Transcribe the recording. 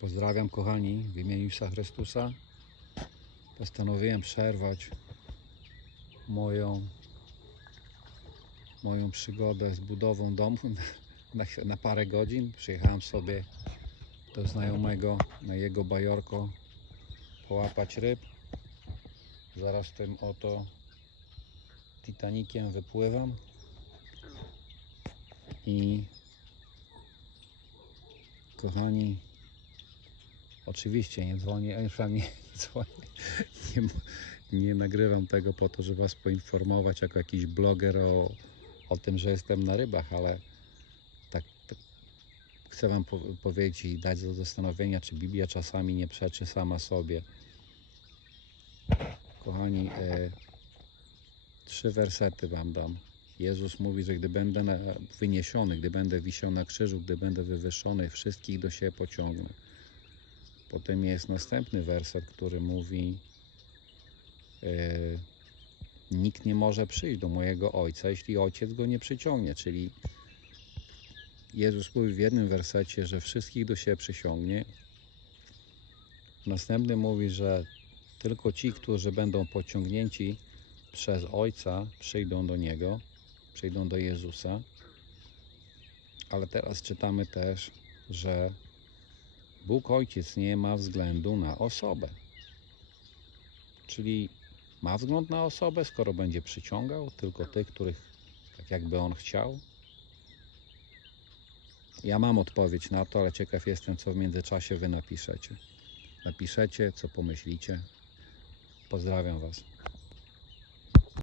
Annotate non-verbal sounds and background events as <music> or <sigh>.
Pozdrawiam kochani w imieniu Jezusa Chrystusa. Postanowiłem przerwać moją, moją przygodę z budową domu <laughs> na, na, parę godzin. Przyjechałem sobie do znajomego na jego bajorko połapać ryb. Zaraz tym oto Titanikiem wypływam i kochani oczywiście nie dzwonię, nie dzwonię nie, nie nagrywam tego po to, żeby was poinformować jako jakiś bloger o, o tym, że jestem na rybach, ale tak, tak chcę wam po, powiedzieć i dać do zastanowienia, czy Biblia czasami nie przeczy sama sobie. Kochani, e, trzy wersety wam dam. Jezus mówi, że gdy będę na, wyniesiony, gdy będę wisiał na krzyżu, gdy będę wywyższony, wszystkich do siebie pociągnę. Potem jest następny werset, który mówi: e, Nikt nie może przyjść do mojego ojca, jeśli ojciec go nie przyciągnie. Czyli Jezus mówi w jednym wersecie, że wszystkich do siebie przyciągnie. W następnym mówi, że tylko ci, którzy będą pociągnięci przez Ojca, przyjdą do Niego, przyjdą do Jezusa. Ale teraz czytamy też, że Bóg Ojciec nie ma względu na osobę. Czyli ma wzgląd na osobę, skoro będzie przyciągał tylko tych, których tak jakby On chciał. Ja mam odpowiedź na to, ale ciekaw jestem, co w międzyczasie Wy napiszecie. Napiszecie, co pomyślicie. Pozdrawiam Was.